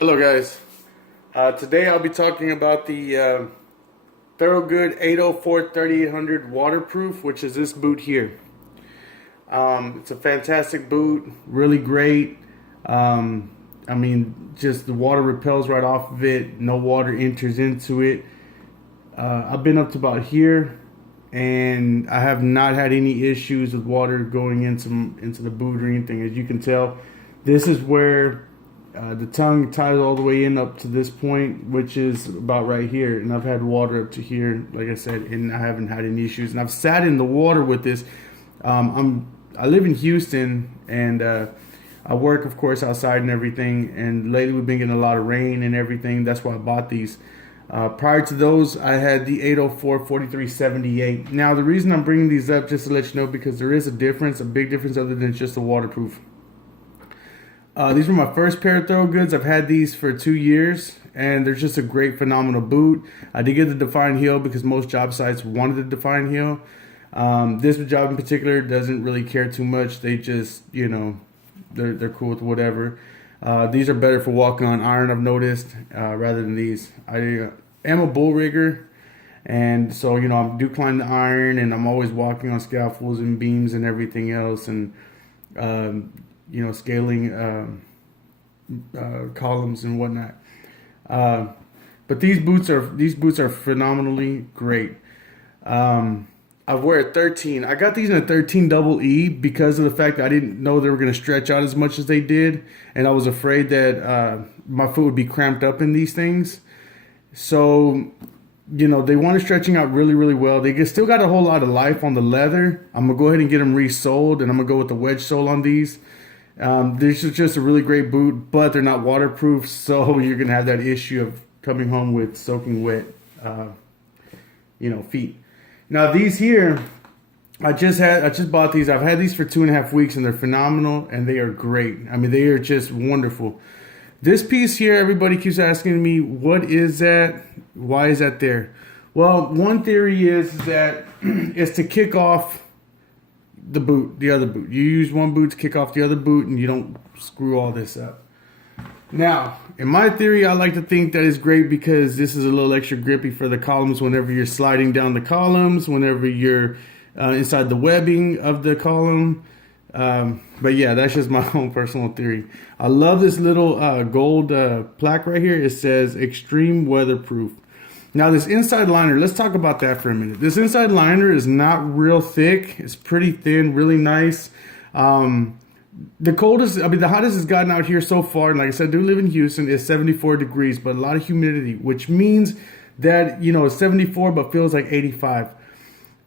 Hello guys, today I'll be talking about the Thorogood 804 3800 waterproof, which is this boot here. It's a fantastic boot, really great. I mean, just the water repels right off of it, no water enters into it. I've been up to about here and I have not had any issues with water going into the boot or anything. As you can tell, this is where the tongue ties all the way in up to this point, which is about right here, and I've had water up to here, like I said, and I haven't had any issues. And I've sat in the water with this. I live in Houston, and I work, of course, outside and everything. And lately, we've been getting a lot of rain and everything. That's why I bought these. Prior to those, I had the 804 4378. Now, the reason I'm bringing these up, just to let you know, because there is a difference, a big difference, other than just the waterproof. These were my first pair of Thorogoods. I've had these for 2 years, and they're just a great, phenomenal boot. I did get the Define Heel because most job sites wanted the Define Heel. This job in particular doesn't really care too much. They just, they're cool with whatever. These are better for walking on iron, I've noticed, rather than these. I am a bull rigger, and so, I do climb the iron, and I'm always walking on scaffolds and beams and everything else, and scaling columns and whatnot. But these boots are phenomenally great. I wear a 13. I got these in a 13 double E because of the fact that I didn't know they were going to stretch out as much as they did, and I was afraid that my foot would be cramped up in these things. So, they wanted stretching out really, really well. They still got a whole lot of life on the leather. I'm going to go ahead and get them resoled, and I'm going to go with the wedge sole on these. This is just a really great boot, but they're not waterproof, so you're going to have that issue of coming home with soaking wet, feet. Now these here, I just bought these. I've had these for 2.5 weeks, and they're phenomenal, and they are great. I mean, they are just wonderful. This piece here, everybody keeps asking me, what is that? Why is that there? Well, one theory is that it's to kick off the other boot. You use one boot to kick off the other boot, and you don't screw all this up. Now, in my theory, I like to think that it's great because this is a little extra grippy for the columns whenever you're sliding down the columns, whenever you're inside the webbing of the column. But yeah, that's just my own personal theory. I love this little gold plaque right here. It says extreme weatherproof. Now this inside liner, let's talk about that for a minute. This inside liner is not real thick. It's pretty thin, really nice. The hottest it's gotten out here so far, and like I said, I do live in Houston, is 74 degrees, but a lot of humidity, which means that, it's 74 but feels like 85.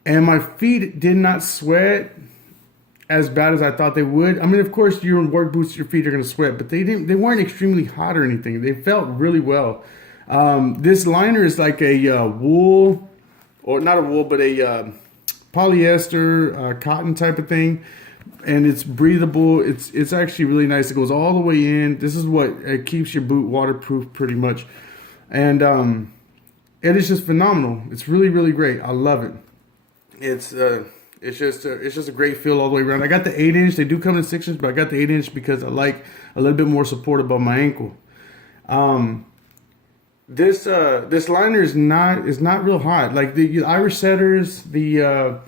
And my feet did not sweat as bad as I thought they would. I mean, of course, you're in work boots, your feet are going to sweat, but they weren't extremely hot or anything. They felt really well. This liner is like a wool, or not a wool, but a polyester cotton type of thing, and it's breathable. It's actually really nice. It goes all the way in. This is what it keeps your boot waterproof pretty much, and it is just phenomenal. It's really, really great. I love it. It's just a great feel all the way around. I got the 8-inch. They do come in 6-inch, but I got the 8-inch because I like a little bit more support above my ankle. This liner is not real hot. Like the Irish Setters, the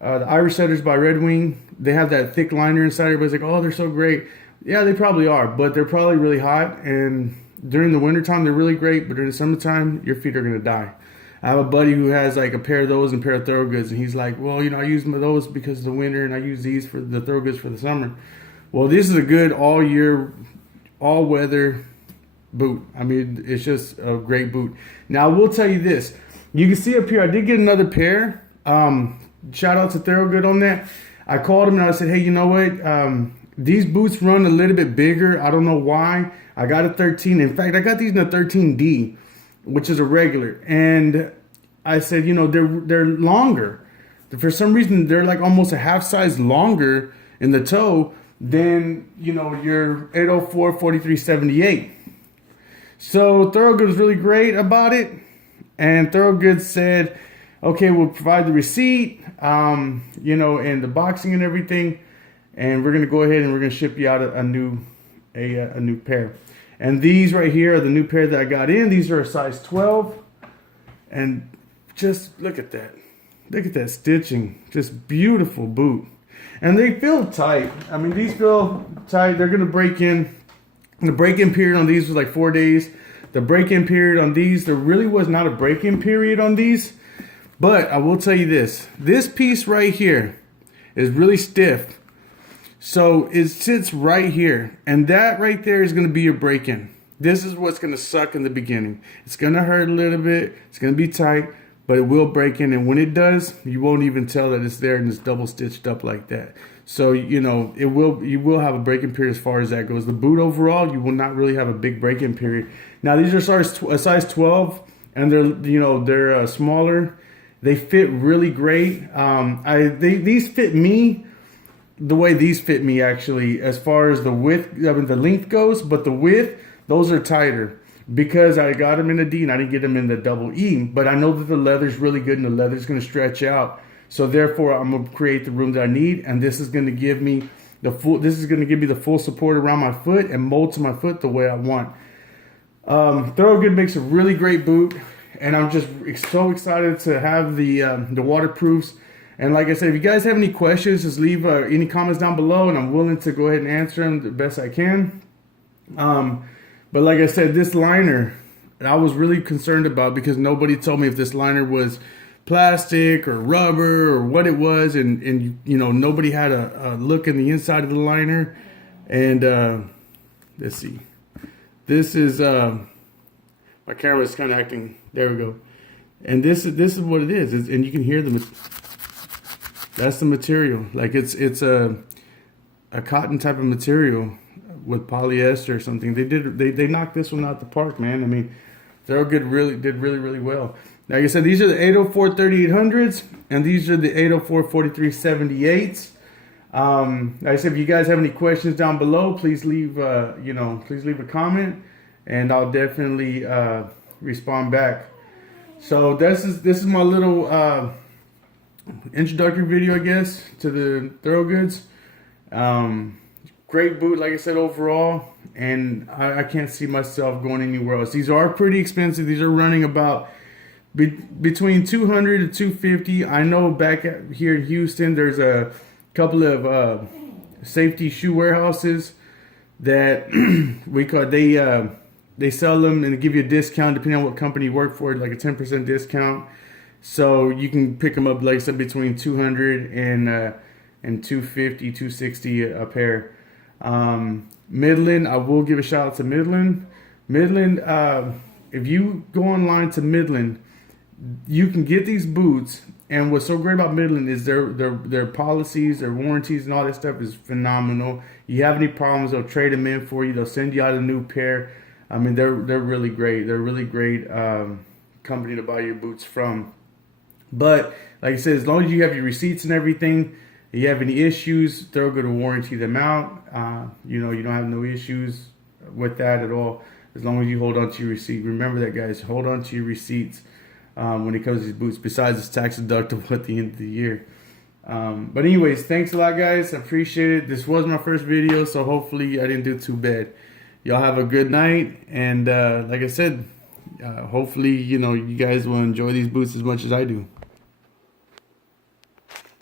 Irish Setters by Red Wing, they have that thick liner inside. Everybody's like, oh, they're so great. Yeah, they probably are, but they're probably really hot. And during the wintertime, they're really great, but during the summertime, your feet are gonna die. I have a buddy who has like a pair of those and a pair of Thorogoods, and he's like, well, I use those because of the winter, and I use these for the Thorogoods for the summer. Well, this is a good all year, all weather boot. I mean, it's just a great boot. Now, I will tell you this. You can see up here, I did get another pair. Shout out to Thorogood on that. I called him and I said, hey, you know what? These boots run a little bit bigger. I don't know why. I got a 13. In fact, I got these in a 13D, which is a regular. And I said, they're longer. For some reason, they're like almost a half size longer in the toe than, your 804 4378. So Thorogood was really great about it, and Thorogood said, okay, we'll provide the receipt, and the boxing and everything, and we're going to go ahead and we're going to ship you out a new pair. And these right here are the new pair that I got in. These are a size 12. And just look at that. Look at that stitching. Just beautiful boot. And they feel tight. I mean, these feel tight. They're going to break in. The break-in period on these was like 4 days. The break-in period on these, there really was not a break-in period on these. But I will tell you this. This piece right here is really stiff. So it sits right here. And that right there is going to be your break-in. This is what's going to suck in the beginning. It's going to hurt a little bit. It's going to be tight. But it will break in, and when it does, you won't even tell that it's there and it's double stitched up like that. So you know you will have a break-in period as far as that goes. The boot overall, you will not really have a big break-in period. Now these are a size 12, and they're smaller. They fit really great. These fit me the way these fit me actually, as far as the width, I mean the length goes, but the width, those are tighter. Because I got them in a D and I didn't get them in the double E, but I know that the leather's really good and the leather's going to stretch out. So therefore, I'm going to create the room that I need, and this is going to give me the full. This is going to give me the full support around my foot and mold to my foot the way I want. Thorogood makes a really great boot, and I'm just so excited to have the waterproofs. And like I said, if you guys have any questions, just leave any comments down below, and I'm willing to go ahead and answer them the best I can. But like I said, this liner, I was really concerned about because nobody told me if this liner was plastic or rubber or what it was. And you know, nobody had a look in the inside of the liner. And let's see. This is, my camera's kind of acting, there we go. And this is what it is. And you can hear that's the material. Like it's a cotton type of material with polyester or something. They knocked this one out the park, man. I mean, Thorogood did really well. Like I said, these are the 804 3800s, and these are the 804 4378s. Like I said, if you guys have any questions down below, please leave please leave a comment, and I'll definitely respond back. So this is my little introductory video, I guess, to the Thorogoods. Great boot, like I said, overall, and I can't see myself going anywhere else. These are pretty expensive. These are running about between $200 to $250. I know back here in Houston, there's a couple of safety shoe warehouses that they sell them and give you a discount depending on what company you work for, like a 10% discount. So you can pick them up, like I said, between $200 and $250, $260 a pair. Midland, I will give a shout out to Midland. Midland, if you go online to Midland, you can get these boots, and what's so great about Midland is their policies, their warranties, and all that stuff is phenomenal. You have any problems, they'll trade them in for you. They'll send you out a new pair. I mean, they're really great. They're a really great company to buy your boots from. But like I said, as long as you have your receipts and everything, if you have any issues, Thorogood will warranty them out. You don't have no issues with that at all, as long as you hold on to your receipt. Remember that, guys. Hold on to your receipts when it comes to these boots. Besides, it's tax deductible at the end of the year. But anyways, thanks a lot, guys. I appreciate it. This was my first video, so hopefully I didn't do too bad. Y'all have a good night, and like I said, hopefully you guys will enjoy these boots as much as I do.